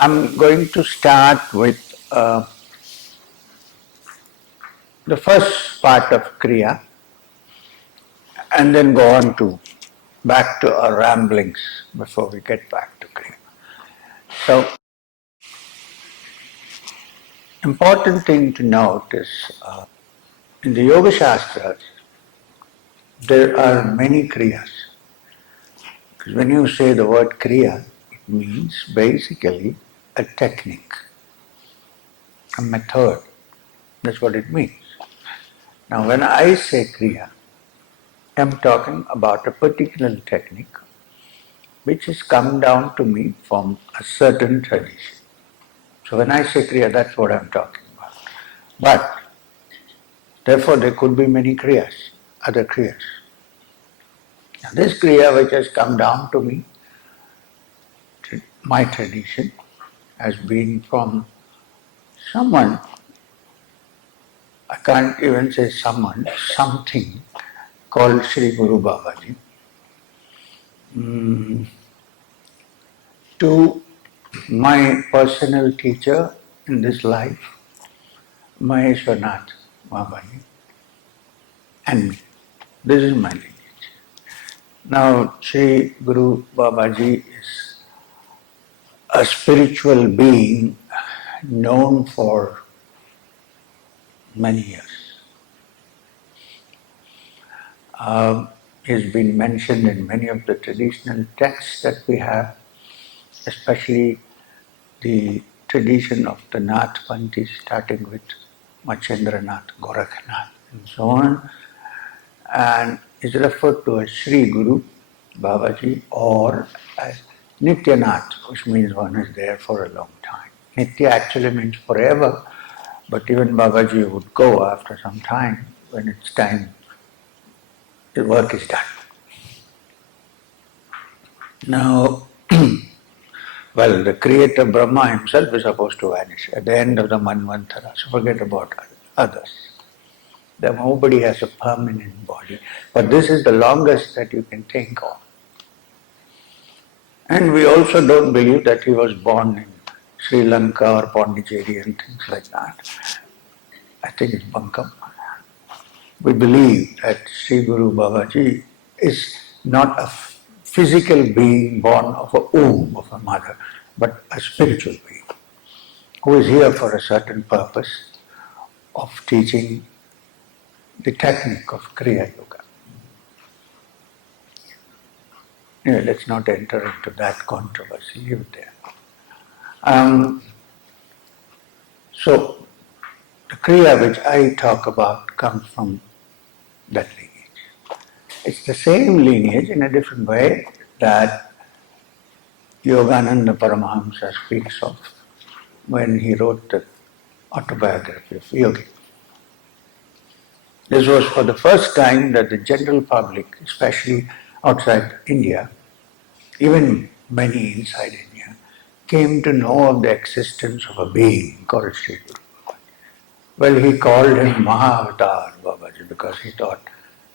I'm going to start with the first part of Kriya and then go on to back to our ramblings before we get back to Kriya. So, important thing to note is in the Yoga Shastras there are many Kriyas. Because when you say the word Kriya, it means basically a technique, a method. That's what it means. Now when I say Kriya, I'm talking about a particular technique which has come down to me from a certain tradition. So when I say Kriya, that's what I'm talking about. But therefore there could be many Kriyas, other Kriyas. Now this Kriya which has come down to me, my tradition, has been from someone, I can't even say someone, something called Sri Guru Babaji, to my personal teacher in this life, Maheshwarnath Babaji, and me. This is my lineage. Now, Sri Guru Babaji is a spiritual being known for many years. He's been mentioned in many of the traditional texts that we have, especially the tradition of the Nath Panthis, starting with Machendranath, Gorakhnath, and so on, and is referred to as Sri Guru Babaji or as Nityanath, which means one is there for a long time. Nitya actually means forever, but even Babaji would go after some time when it's time, the work is done. Now, well, the creator Brahma himself is supposed to vanish at the end of the Manvantara, so forget about others. Nobody has a permanent body, but this is the longest that you can think of. And we also don't believe that he was born in Sri Lanka or Pondicherry and things like that. I think it's bunkam. We believe that Sri Guru Babaji is not a physical being born of a womb of a mother, but a spiritual being who is here for a certain purpose of teaching the technique of Kriya Yoga. Anyway, let's not enter into that controversy, leave it there. So, the Kriya which I talk about comes from that lineage. It's the same lineage in a different way that Yogananda Paramahamsa speaks of when he wrote the autobiography of Yogi. This was for the first time that the general public, especially outside India, even many inside India, came to know of the existence of a being called Sri Guru Babaji. Well, he called him Mahavatar Babaji because he thought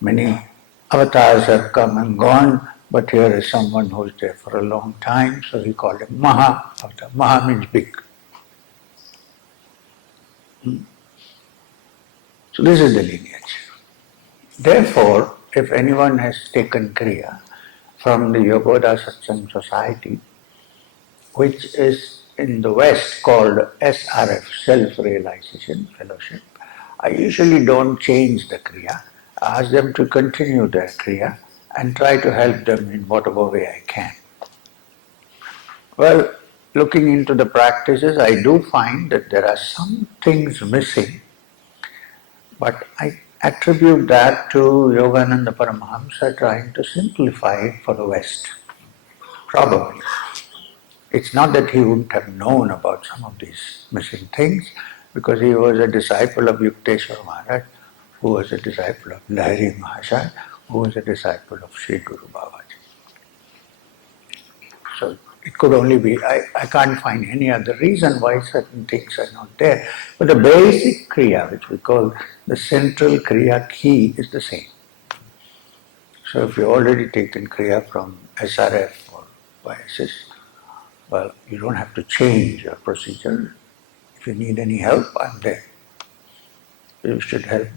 many avatars have come and gone, but here is someone who is there for a long time, so he called him Mahavatar. Maha means big. So this is the lineage. Therefore, if anyone has taken Kriya from the Yogoda Satsang Society, which is in the West called SRF, Self-Realization Fellowship, I usually don't change the Kriya. I ask them to continue their Kriya and try to help them in whatever way I can. Well, looking into the practices, I do find that there are some things missing, but I attribute that to Yogananda Paramahamsa trying to simplify it for the West. Probably. It's not that he wouldn't have known about some of these missing things, because he was a disciple of Yukteswar Maharaj, who was a disciple of Lahiri Mahashaya, who was a disciple of Sri Guru Babaji. So it could only be, I can't find any other reason why certain things are not there. But the basic Kriya, which we call the central Kriya key, is the same. So if you've already taken Kriya from SRF or YSS, Well, you don't have to change your procedure. If you need any help, I'm there. You should help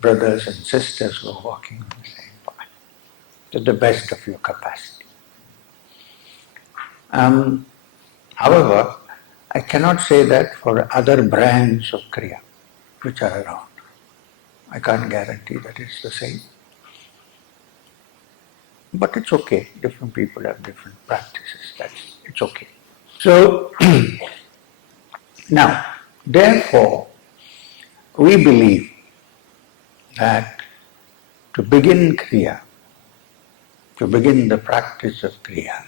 brothers and sisters who are walking on the same path to the best of your capacity. However, I cannot say that for other brands of Kriya which are around. I can't guarantee that it's the same. But it's okay. Different people have different practices. It's okay. So, now, therefore, we believe that to begin Kriya, to begin the practice of Kriya,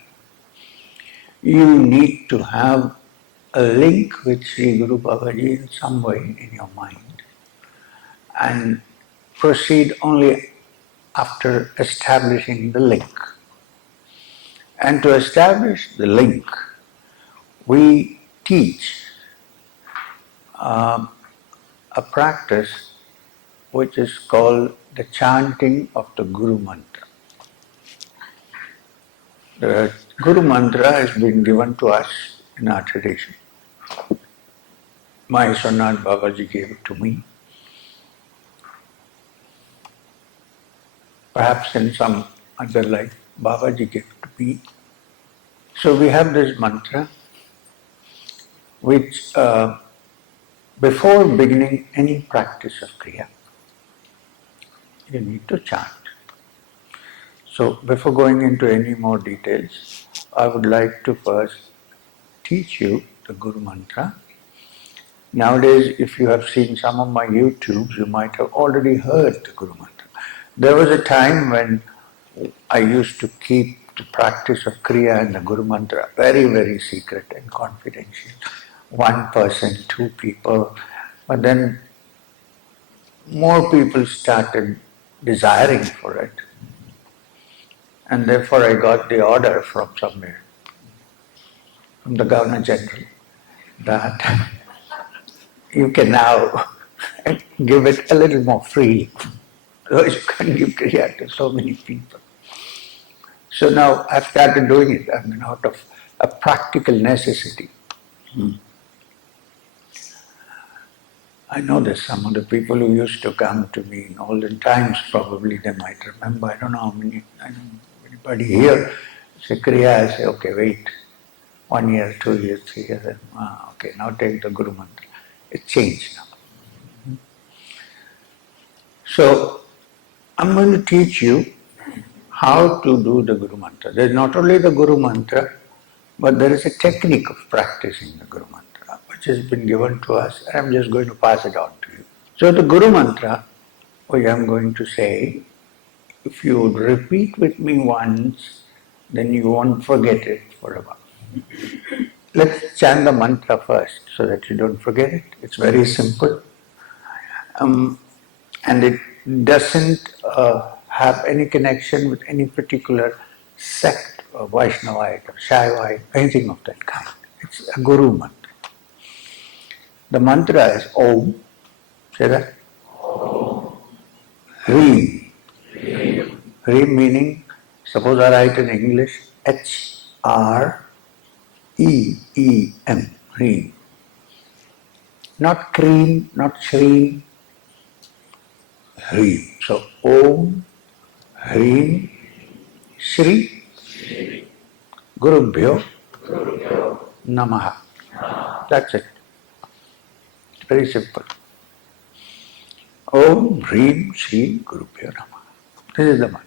you need to have a link with Sri Guru Babaji in some way in your mind and proceed only after establishing the link. And to establish the link, we teach a practice which is called the chanting of the Guru Mantra. The Guru Mantra has been given to us in our tradition. My Sonat Babaji gave it to me. Perhaps in some other life, Babaji gave it to me. So we have this mantra which before beginning any practice of Kriya, you need to chant. So before going into any more details, I would like to first teach you the Guru Mantra. Nowadays, if you have seen some of my YouTubes, you might have already heard the Guru Mantra. There was a time when I used to keep the practice of Kriya and the Guru Mantra very, very secret and confidential. One person, two people, but then more people started desiring for it. And therefore I got the order from somewhere, from the Governor General, that you can now give it a little more freely. Otherwise you can't give Kriya to so many people. So now I've started doing it, out of a practical necessity. I know there's some of the people who used to come to me in olden times, probably they might remember, I don't know anybody here say Kriya, I say, okay, wait, 1 year, 2 years, 3 years, okay, now take the Guru Mantra. It's changed now. So, I'm going to teach you how to do the Guru Mantra. There's not only the Guru Mantra, but there is a technique of practicing the Guru Mantra, which has been given to us, and I'm just going to pass it on to you. So the Guru Mantra, which I'm going to say, if you would repeat with me once, then you won't forget it forever. Let's chant the mantra first, so that you don't forget it. It's very simple. And it doesn't have any connection with any particular sect, or Vaishnavite, or Shaivite, anything of that kind. It's a Guru Mantra. The mantra is Om. Say that. Om. Hreem. Hreem meaning, suppose I write in English, H-R-E-E-M. Hreem. Not cream, not shreem. Hreem. So, Om, Hreem, Shri, Gurubhyo, Namaha. That's it. It's very simple. Om, Hreem, Shri, Gurubhyo, Namaha. This is the mantra.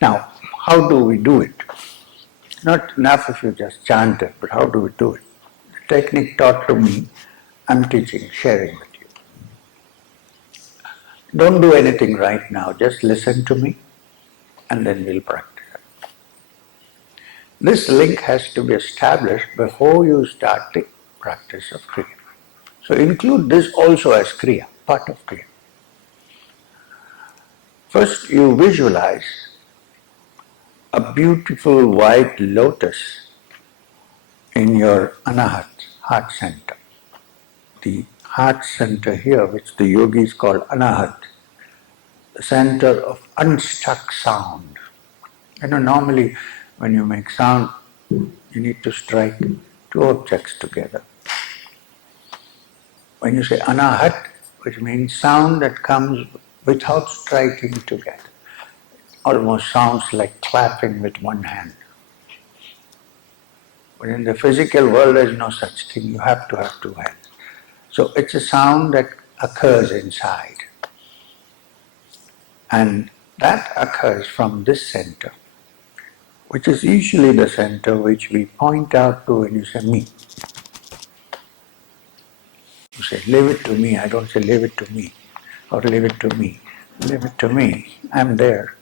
Now, how do we do it? Not enough if you just chant it, but how do we do it? The technique taught to me, I'm teaching, sharing with you. Don't do anything right now, just listen to me and then we'll practice it. This link has to be established before you start the practice of Kriya. So include this also as Kriya, part of Kriya. First you visualize a beautiful white lotus in your Anahat, heart center. The heart center here, which the yogis call Anahat, the center of unstuck sound. Normally when you make sound, you need to strike two objects together. When you say anahat, which means sound that comes without striking together, almost sounds like clapping with one hand. But in the physical world, there is no such thing. You have to have two hands. So it's a sound that occurs inside. And that occurs from this center, which is usually the center which we point out to when you say me. You say, leave it to me. I don't say, leave it to me. Or leave it to me. Leave it to me. I'm there.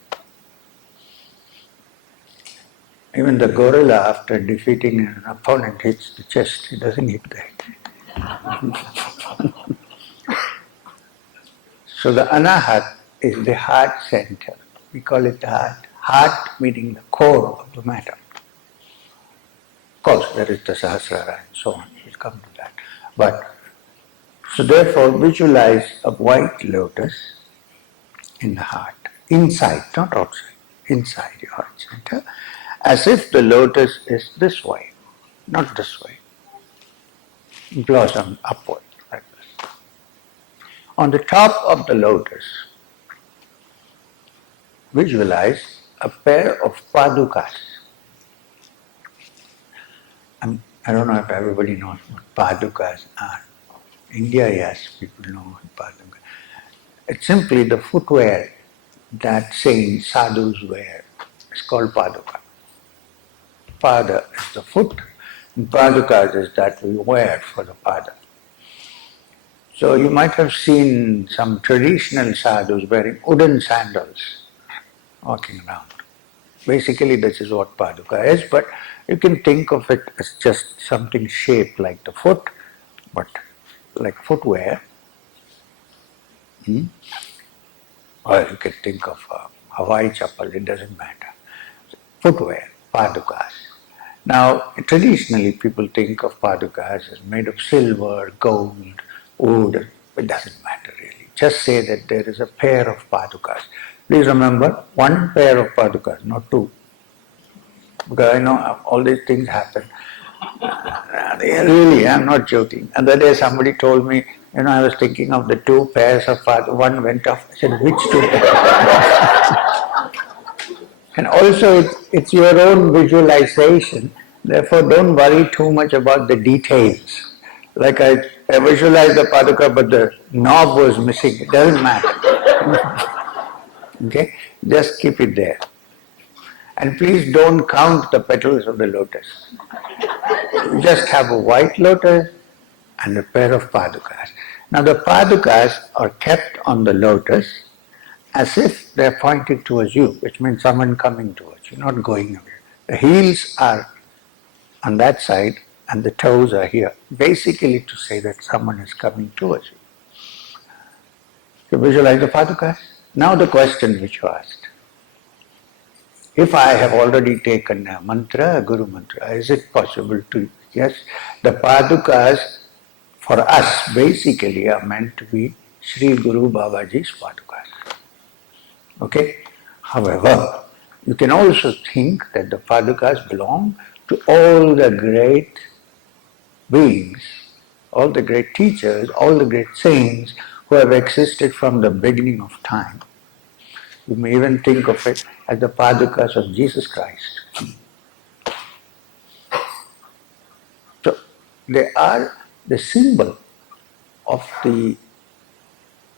Even the gorilla, after defeating an opponent, hits the chest. He doesn't hit the head. So the anahat is the heart center. We call it the heart. Heart meaning the core of the matter. Of course, there is the sahasrara and so on. We'll come to that. But so therefore, visualize a white lotus in the heart, inside, not outside, inside your heart center, as if the lotus is this way, not this way, blossom upward like this. On the top of the lotus, visualize a pair of padukas. I don't know if everybody knows what padukas are. India, yes, people know what padukas. It's simply the footwear that saints, sadhus wear. It's called paduka. Pada is the foot, and padukas is that we wear for the pada. So you might have seen some traditional sadhus wearing wooden sandals walking around. Basically this is what paduka is, but you can think of it as just something shaped like the foot, but like footwear. Or you can think of a Hawaii chappal, it doesn't matter. Footwear, padukas. Now, traditionally people think of padukas as made of silver, gold, wood. It doesn't matter really. Just say that there is a pair of padukas. Please remember, one pair of padukas, not two. Because I know all these things happen. Really, I'm not joking. Other day somebody told me, I was thinking of the two pairs of padukas. One went off. I said, which two pairs? And also, it's your own visualization. Therefore, don't worry too much about the details. Like I visualized the paduka, but the knob was missing. It doesn't matter. Okay? Just keep it there. And please don't count the petals of the lotus. You just have a white lotus and a pair of padukas. Now the padukas are kept on the lotus as if they're pointing towards you, which means someone coming towards you, not going away. The heels are on that side and the toes are here, basically to say that someone is coming towards you. You visualize the padukas. Now the question which you asked. If I have already taken a mantra, a guru mantra, is it possible to, yes, the padukas for us basically are meant to be Sri Guru Babaji's padukas. Okay? However, you can also think that the padukas belong to all the great beings, all the great teachers, all the great saints who have existed from the beginning of time. You may even think of it as the padukas of Jesus Christ. So they are the symbol of the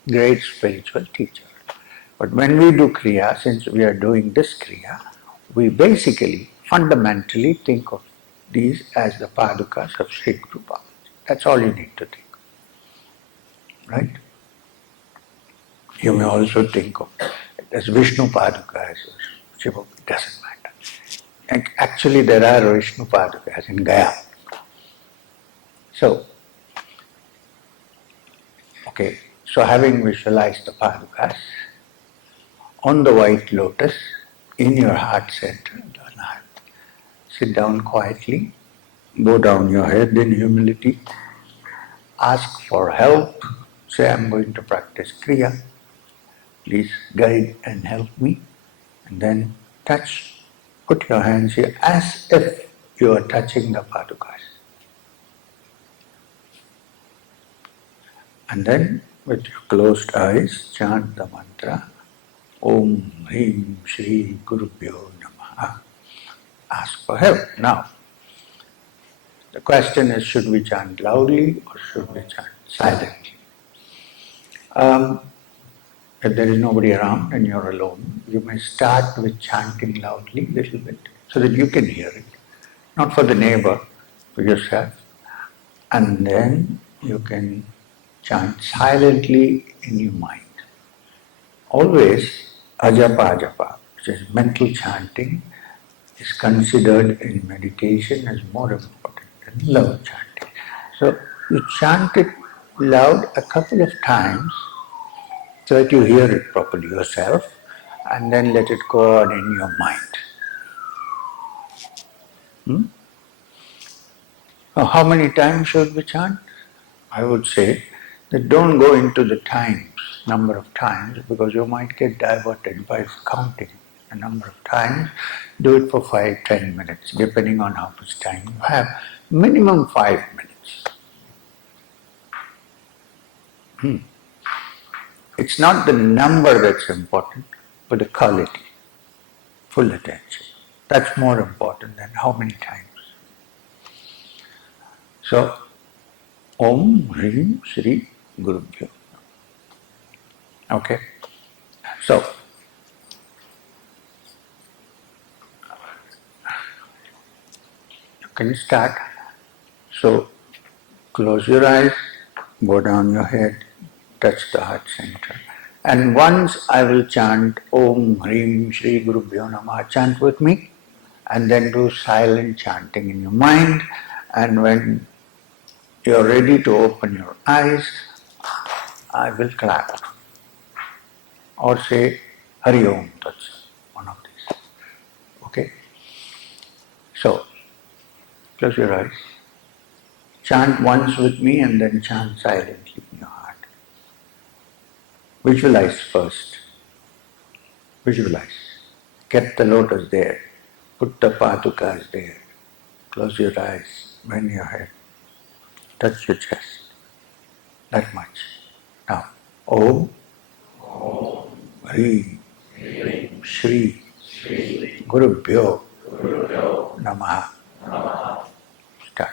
great spiritual teacher. But when we do Kriya, since we are doing this Kriya, we basically, fundamentally think of these as the padukas of Sri Guru Babaji. That's all you need to think. Right? You may also think of it as Vishnu padukas or Shiva, it doesn't matter. And actually there are Vishnu padukas in Gaya. So, okay, so having visualized the padukas, on the white lotus, in your heart center, sit down quietly, bow down your head in humility, ask for help, say, I'm going to practice Kriya, please guide and help me, and then touch put your hands here as if you are touching the padukas. And then, with your closed eyes, chant the mantra, Om Hrim Shri Gurubhyo Namaha. Ask for help. Now, the question is, should we chant loudly or should we chant silently? If there is nobody around and you're alone, you may start with chanting loudly a little bit so that you can hear it. Not for the neighbor, for yourself. And then you can chant silently in your mind. Always ajapa ajapa, which is mental chanting, is considered in meditation as more important than loud chanting. So you chant it loud a couple of times so that you hear it properly yourself, and then let it go on in your mind. Now, how many times should we chant? I would say that don't go into the times, number of times, because you might get diverted by counting the number of times. Do it for 5-10 minutes, depending on how much time you have. Minimum 5 minutes. It's not the number that's important, but the quality, full attention. That's more important than how many times. So, Om Hrim Shri Gurubhyo. Okay? So, you can start. So, close your eyes, go down your head, touch the heart center. And once I will chant Om Hrim Shri Gurubhyo Namaha, chant with me, and then do silent chanting in your mind. And when you're ready to open your eyes, I will clap. Or say Hari Om, that's one of these. Okay? So, close your eyes. Chant once with me and then chant silently in your heart. Visualize first. Visualize. Get the lotus there. Put the padukas there. Close your eyes. Bend your head. Touch your chest. That much. Now, Om Hri Shri Gurubhyo Namaha. Start.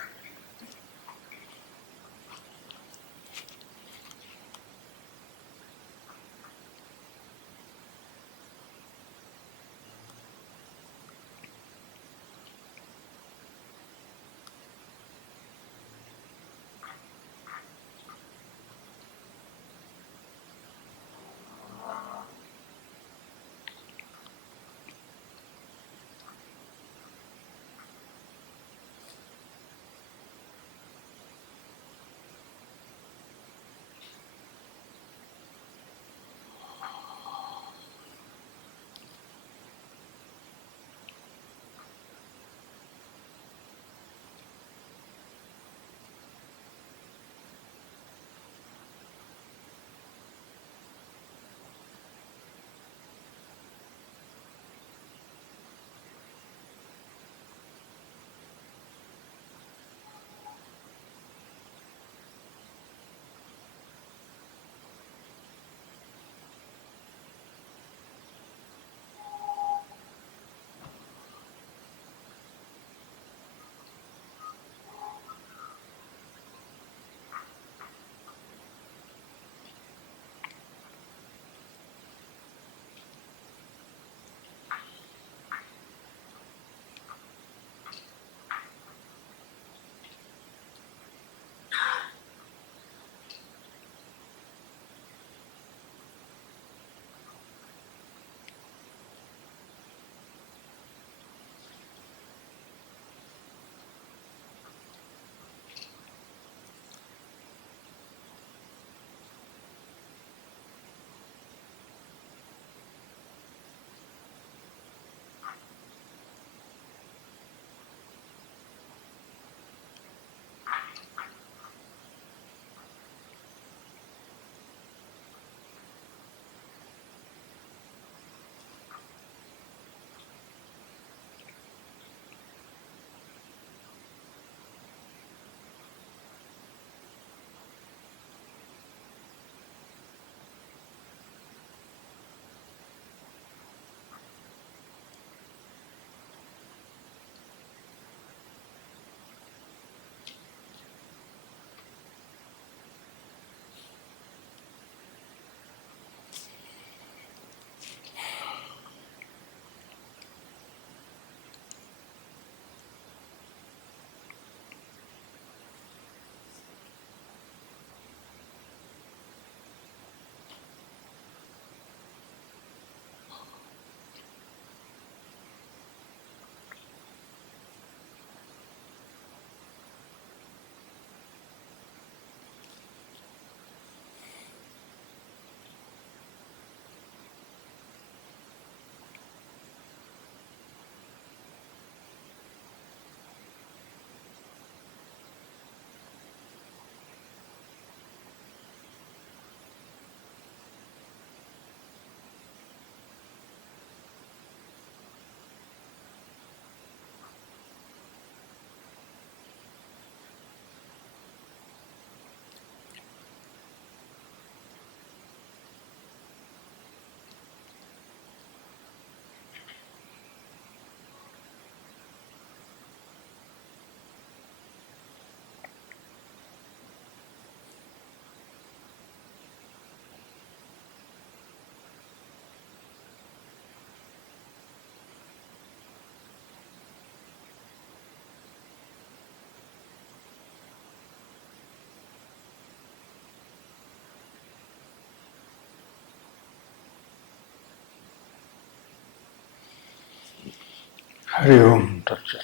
Hari Om Tat Sat.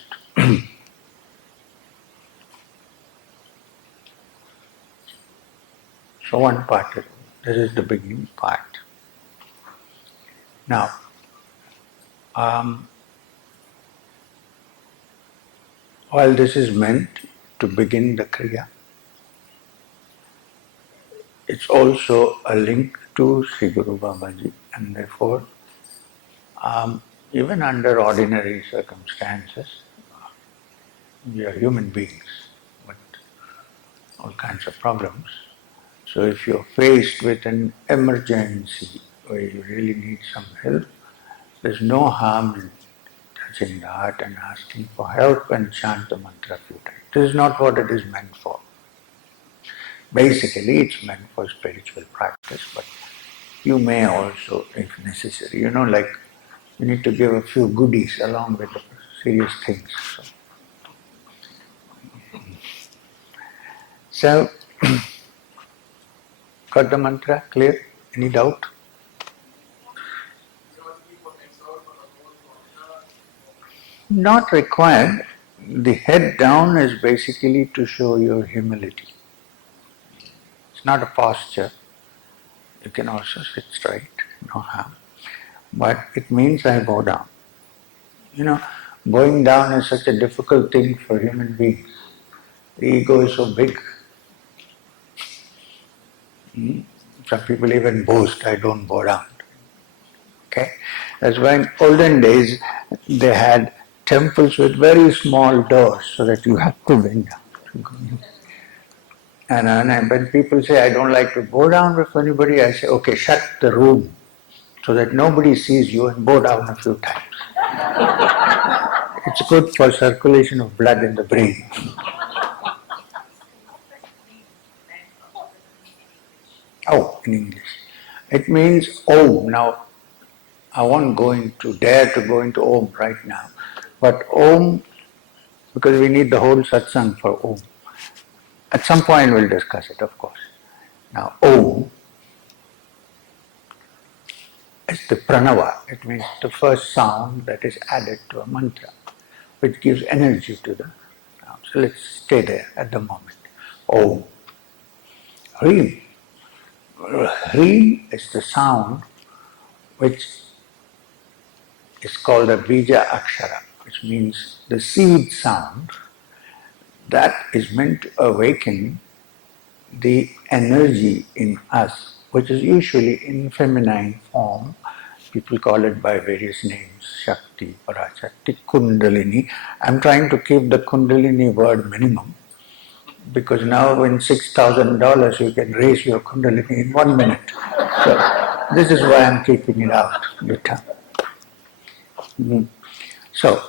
So one part is, this is the beginning part. Now, while this is meant to begin the Kriya, it's also a link to Sri Guru Babaji, and therefore, even under ordinary circumstances, we are human beings with all kinds of problems. So if you're faced with an emergency where you really need some help, there's no harm in touching the heart and asking for help and chant the mantra a few times. This is not what it is meant for. Basically, it's meant for spiritual practice, but you may also, if necessary, like you need to give a few goodies along with the serious things. So, got the mantra clear? Any doubt? Not required. The head down is basically to show your humility. It's not a posture. You can also sit straight, no harm. But it means I bow down. Bowing down is such a difficult thing for human beings. The ego is so big. Some people even boast, I don't bow down. Okay? That's why in olden days they had temples with very small doors so that you have to bend down. And when people say, I don't like to bow down with anybody, I say, okay, shut the room so that nobody sees you and bow down a few times. It's good for circulation of blood in the brain. Oh, in English. It means Om. Now, I won't dare to go into Om right now. But Om, because we need the whole Satsang for Om. At some point we'll discuss it, of course. Now, Om is the pranava. It means the first sound that is added to a mantra, which gives energy to the sound. So let's stay there at the moment. Om. Hrim. Hrim is the sound which is called a bija akshara, which means the seed sound that is meant to awaken the energy in us, which is usually in feminine form. People call it by various names, Shakti, Parashakti, Kundalini. I'm trying to keep the Kundalini word minimum because now in $6,000 you can raise your Kundalini in 1 minute. So this is why I'm keeping it out. So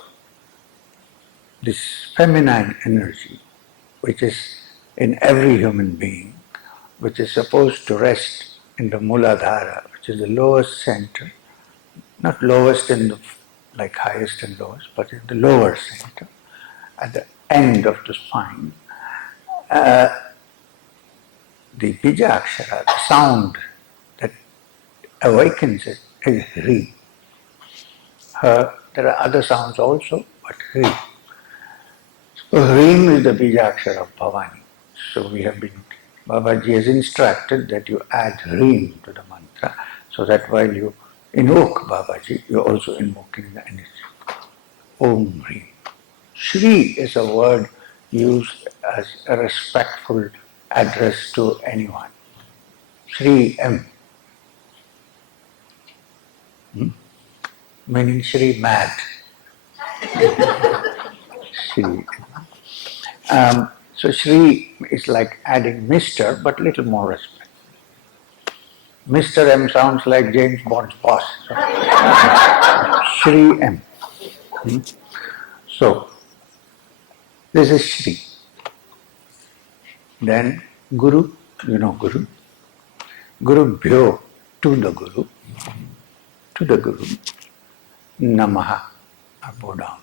this feminine energy, which is in every human being, which is supposed to rest in the Muladhara, which is the lowest center, not lowest in the like highest and lowest, but in the lower center, at the end of the spine. The Bijakshara, the sound that awakens it, is Hri. There are other sounds also, but Hri. So Hrim is the Bijakshara of Bhavani. So Babaji has instructed that you add Hrim to the mantra, so that while you invoke Babaji, you're also invoking the energy. Om Hrim. Shri is a word used as a respectful address to anyone. Shri M. Meaning Shri mad. Shri. So Shri is like adding Mr. but little more respect. Mr. M sounds like James Bond's boss. So, Shri M. So, this is Shri. Then Guru, Guru. Guru Bhyo, to the Guru. To the Guru. Namaha, I bow down.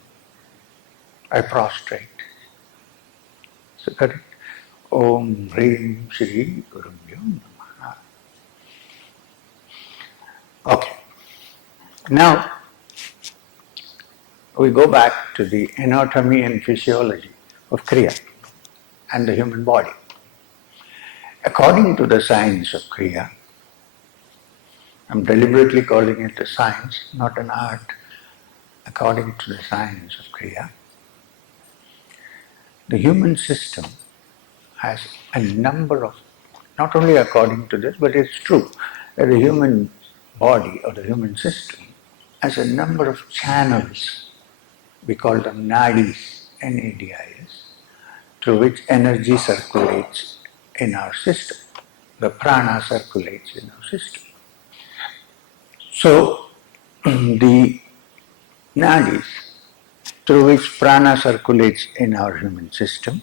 I prostrate. So correct. Om Hrim Shri Guru Bhyo Namaha. Okay. Now, we go back to the anatomy and physiology of Kriya and the human body. According to the science of Kriya, I'm deliberately calling it a science, not an art. According to the science of Kriya, the human system has a number of, not only according to this, but it's true that the human body or the human system has a number of channels, we call them nadis, N-A-D-I-S, through which energy circulates in our system. The prana circulates in our system. So, the nadis through which prana circulates in our human system,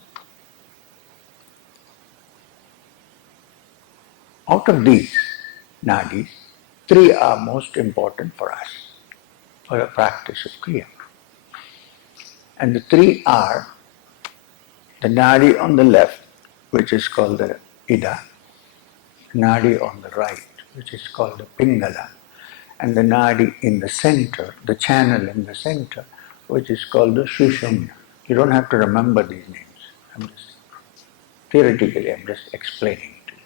out of these nadis, three are most important for us, for the practice of Kriya. And the three are the nadi on the left, which is called the Ida, nadi on the right, which is called the Pingala, and the nadi in the center, the channel in the center, which is called the Sushumna. You don't have to remember these names. Theoretically, I'm just explaining to you.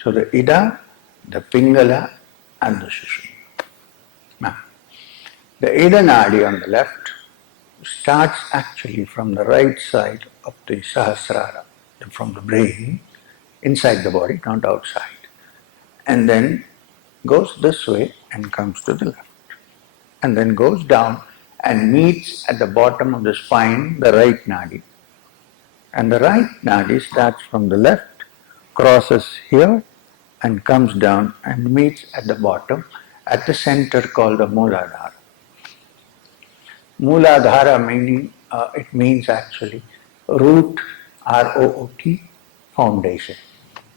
So the Ida, the Pingala, and the Sushumna. Now, the Ida nadi on the left starts actually from the right side of the Sahasrara, from the brain, inside the body, not outside, and then goes this way and comes to the left, and then goes down and meets at the bottom of the spine the right nadi. And the right nadi starts from the left, crosses here, and comes down and meets at the bottom, at the center called the Mooladhara. Mooladhara meaning, it means actually root, R-O-O-T, foundation.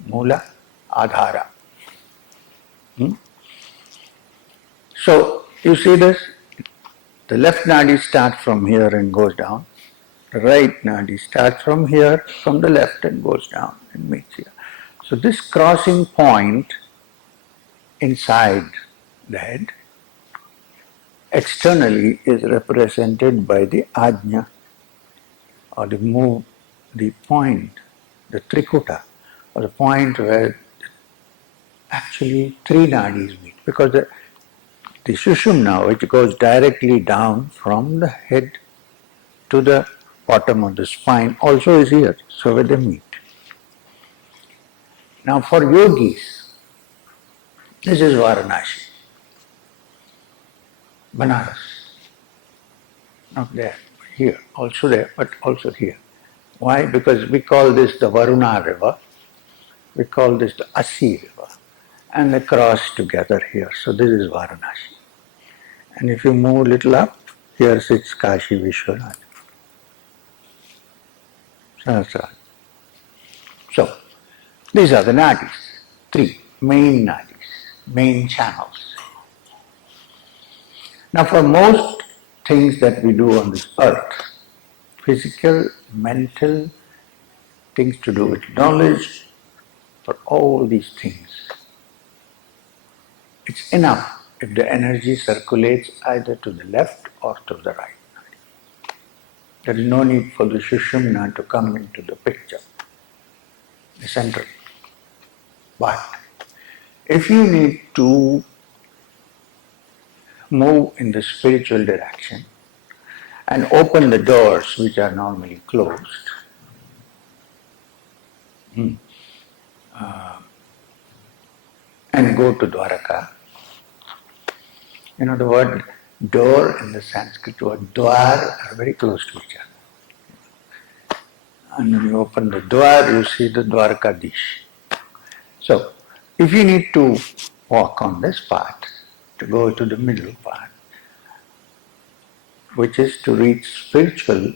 Moola, Adhara. So, you see this? The left nadi starts from here and goes down. The right nadi starts from here, from the left, and goes down and meets here. So this crossing point inside the head externally is represented by the ajna, or the move, the point, the trikuta, or the point where actually three nadis meet, because the Sushumna, which goes directly down from the head to the bottom of the spine, also is here, so where they meet. Now for yogis, this is Varanasi, Banaras, not there, here, also there, but also here. Why? Because we call this the Varuna river, we call this the Asi river, and they cross together here, so this is Varanasi. And if you move a little up, here sits Kashi Vishwanath. Sahasrara. So, these are the nadis, three main nadis, main channels. Now for most things that we do on this earth, physical, mental, things to do with knowledge, for all these things, it's enough if the energy circulates either to the left or to the right. There is no need for the Sushumna to come into the picture, the central. But if you need to move in the spiritual direction and open the doors which are normally closed, and go to Dwaraka, you know the word door and the Sanskrit word dwar are very close to each other. And when you open the dwar, you see the Dwarkadish. So, if you need to walk on this path, to go to the middle path, which is to reach spiritual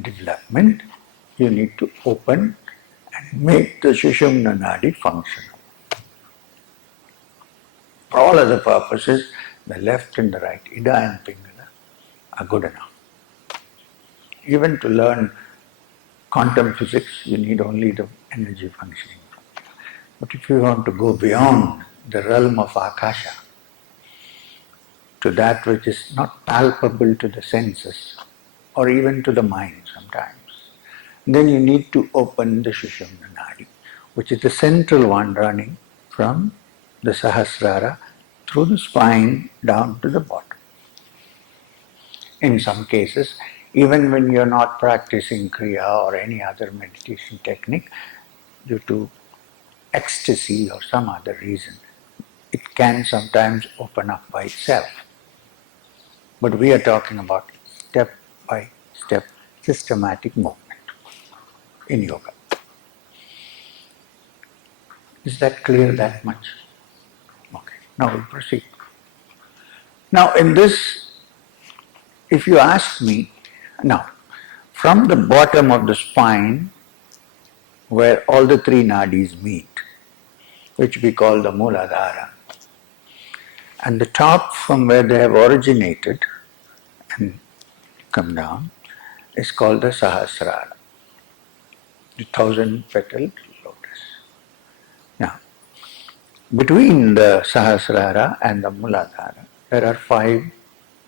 development, you need to open and make the Sushumna Nadi functional. For all other purposes, the left and the right, Ida and Pingala, are good enough. Even to learn quantum physics, you need only the energy functioning. But if you want to go beyond the realm of Akasha, to that which is not palpable to the senses or even to the mind sometimes. Then you need to open the Sushumna Nadi, which is the central one running from the Sahasrara through the spine down to the bottom. In some cases, even when you're not practicing Kriya or any other meditation technique, due to ecstasy or some other reason, it can sometimes open up by itself. But we are talking about step by step systematic movement in yoga. Is that clear that much? Okay, now we'll proceed. Now in this, if you ask me, now from the bottom of the spine where all the three nadis meet, which we call the Mooladhara, and the top from where they have originated and come down is called the Sahasrara, the 1,000-petaled lotus. Now, between the Sahasrara and the Mooladhara, there are 5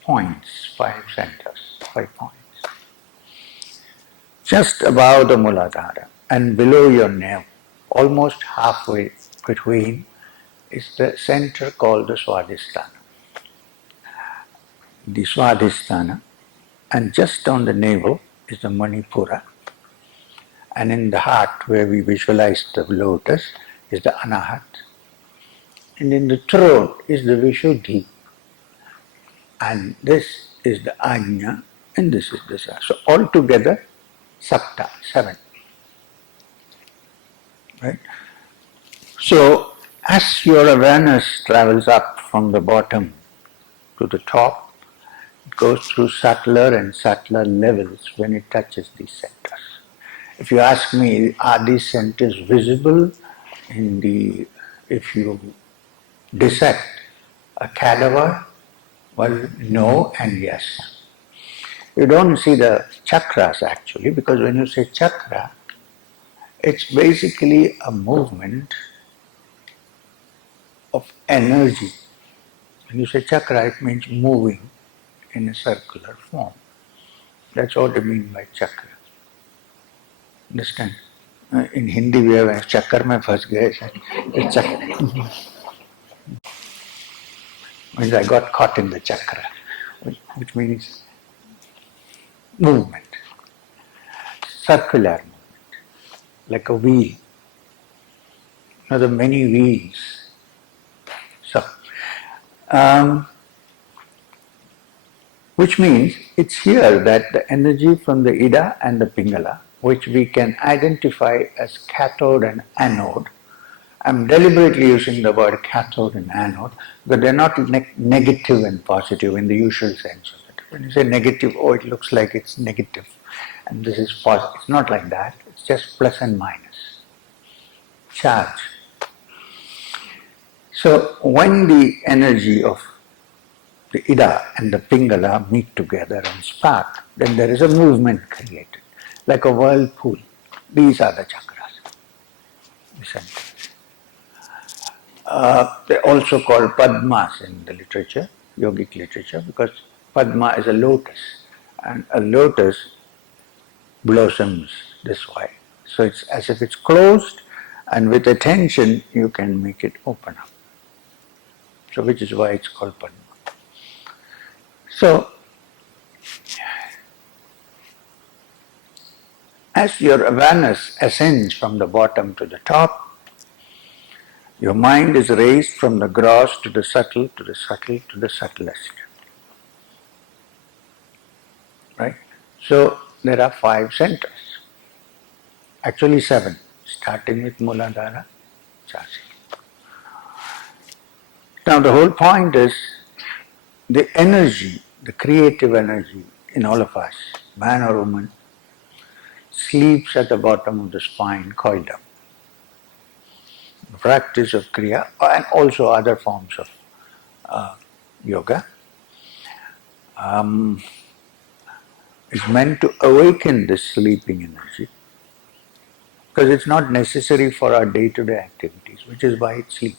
points, 5 centers, 5 points. Just above the Mooladhara and below your navel, almost halfway between, is the center called the Swadhisthana. The Swadhisthana, and just on the navel is the Manipura, and in the heart where we visualize the lotus is the Anahat, and in the throat is the Vishuddhi, and this is the Ajna, and this is the Sa. So altogether, Sapta, 7. Right? So as your awareness travels up from the bottom to the top, it goes through subtler and subtler levels when it touches these centers. If you ask me, are these centers visible if you dissect a cadaver? Well, no and yes. You don't see the chakras actually, because when you say chakra, it's basically a movement of energy. When you say chakra, it means moving in a circular form. That's what I mean by chakra. Understand? In Hindi we have chakar mein phas gaye. It's chakra. Means I got caught in the chakra, which means movement, circular movement, like a wheel. Now the many wheels. So, which means it's here that the energy from the Ida and the Pingala, which we can identify as cathode and anode. I'm deliberately using the word cathode and anode because they're not negative and positive in the usual sense of it. When you say negative, oh, it looks like it's negative and this is positive. It's not like that. It's just plus and minus. Charge. So when the energy of the Ida and the Pingala meet together and spark, then there is a movement created, like a whirlpool. These are the chakras, the centers. They're also called Padmas in the literature, yogic literature, because Padma is a lotus, and a lotus blossoms this way. So it's as if it's closed, and with attention you can make it open up. So which is why it's called Padma. So, as your awareness ascends from the bottom to the top, your mind is raised from the gross to the subtle, to the subtle, to the subtlest. Right? So, there are 5 centers. Actually 7, starting with Mooladhara, Chasi. Now the whole point is the energy, the creative energy in all of us, man or woman, sleeps at the bottom of the spine, coiled up. The practice of Kriya and also other forms of yoga is meant to awaken this sleeping energy, because it's not necessary for our day-to-day activities, which is why it sleeps.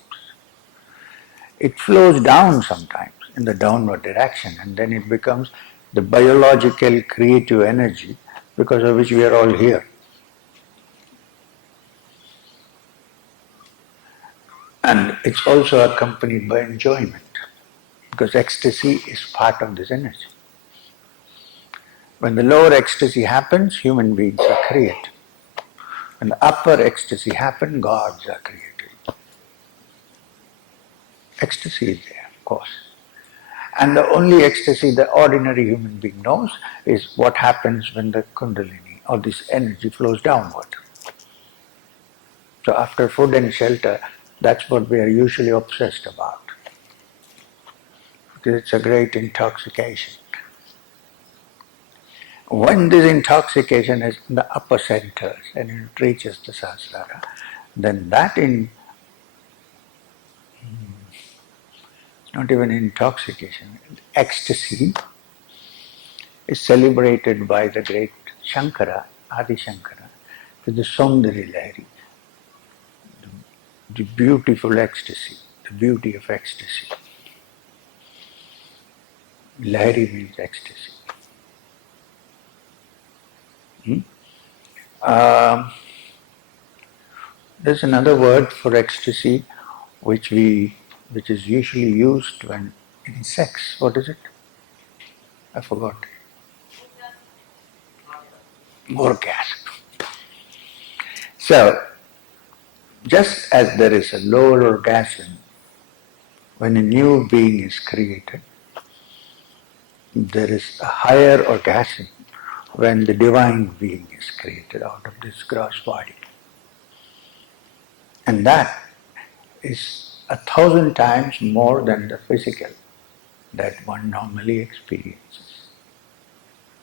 It flows down sometimes. in the downward direction, and then it becomes the biological creative energy because of which we are all here. And it's also accompanied by enjoyment, because ecstasy is part of this energy. When the lower ecstasy happens, human beings are created. When the upper ecstasy happens, gods are created. Ecstasy is there, of course. And the only ecstasy the ordinary human being knows is what happens when the kundalini or this energy flows downward. So after food and shelter, that's what we are usually obsessed about. Because it's a great intoxication. When this intoxication is in the upper centers and it reaches the sahasrara, then that not even intoxication, ecstasy is celebrated by the great Shankara, Adi Shankara, with the Saundari Lahari, the beautiful ecstasy, the beauty of ecstasy. Lahari means ecstasy. There's another word for ecstasy which is usually used when in sex. What is it? I forgot. Orgasm. So, just as there is a lower orgasm when a new being is created, there is a higher orgasm when the divine being is created out of this gross body. And that is 1,000 times more than the physical that one normally experiences.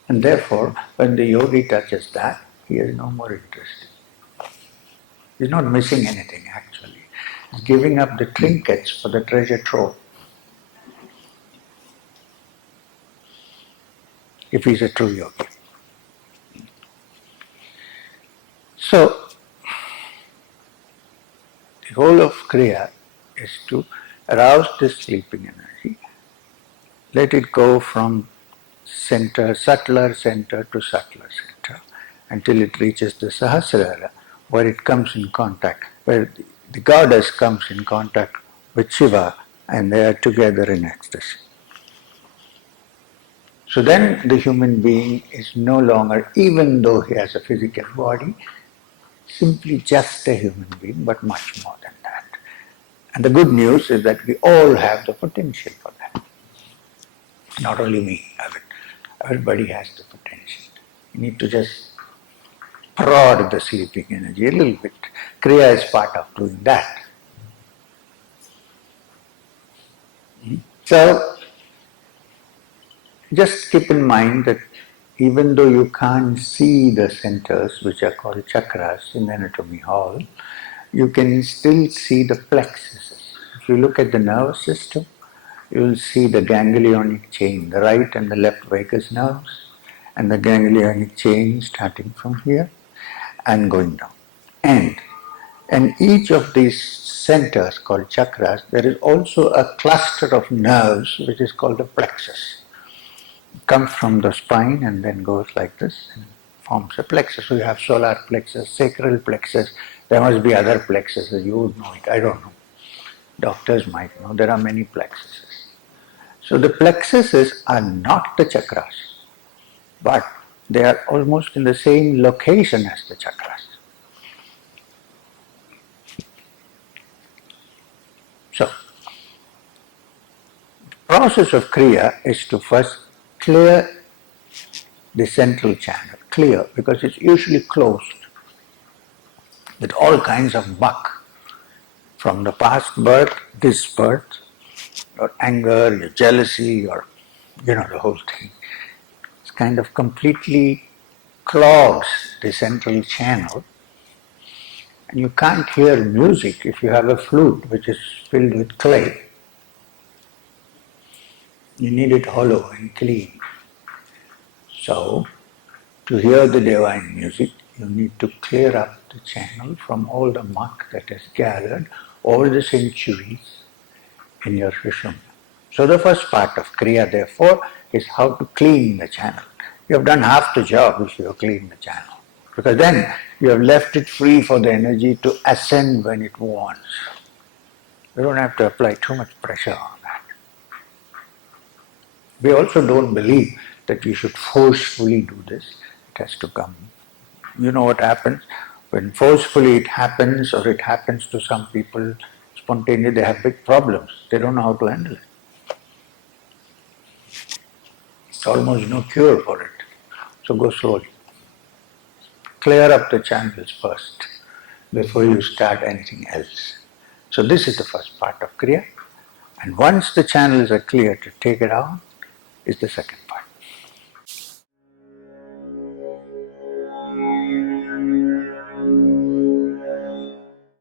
And therefore, when the yogi touches that, he is no more interested. He's not missing anything actually. He's giving up the trinkets for the treasure trove. If he's a true yogi. So, the whole of Kriya is to arouse this sleeping energy, let it go from center, subtler center to subtler center, until it reaches the Sahasrara, where it comes in contact, where the goddess comes in contact with Shiva, and they are together in ecstasy. So then the human being is no longer, even though he has a physical body, simply just a human being, but much more than that. And the good news is that we all have the potential for that. Not only me, everybody has the potential. You need to just prod the sleeping energy a little bit. Kriya is part of doing that. So, just keep in mind that even though you can't see the centers, which are called chakras in the anatomy hall, you can still see the plexuses. If you look at the nervous system, you will see the ganglionic chain, the right and the left vagus nerves, and the ganglionic chain starting from here and going down. And each of these centers called chakras, there is also a cluster of nerves which is called a plexus. It comes from the spine and then goes like this and forms a plexus. So you have solar plexus, sacral plexus, there must be other plexuses, you would know it, I don't know. Doctors might know, there are many plexuses. So the plexuses are not the chakras, but they are almost in the same location as the chakras. So, the process of Kriya is to first clear the central channel, clear, because it's usually closed with all kinds of muck from the past birth, this birth, your anger, your jealousy, or the whole thing. It's kind of completely clogs the central channel, and you can't hear music if you have a flute which is filled with clay. You need it hollow and clean. So, to hear the divine music, you need to clear up the channel from all the muck that has gathered over the centuries in your sushumna. So the first part of Kriya, therefore, is how to clean the channel. You have done half the job if you have cleaned the channel. Because then you have left it free for the energy to ascend when it wants. You don't have to apply too much pressure on that. We also don't believe that you should forcefully do this. It has to come. You know what happens? When forcefully it happens, or it happens to some people spontaneously, they have big problems. They don't know how to handle it. It's almost no cure for it. So go slowly. Clear up the channels first before you start anything else. So this is the first part of Kriya. And once the channels are clear, to take it out is the second part.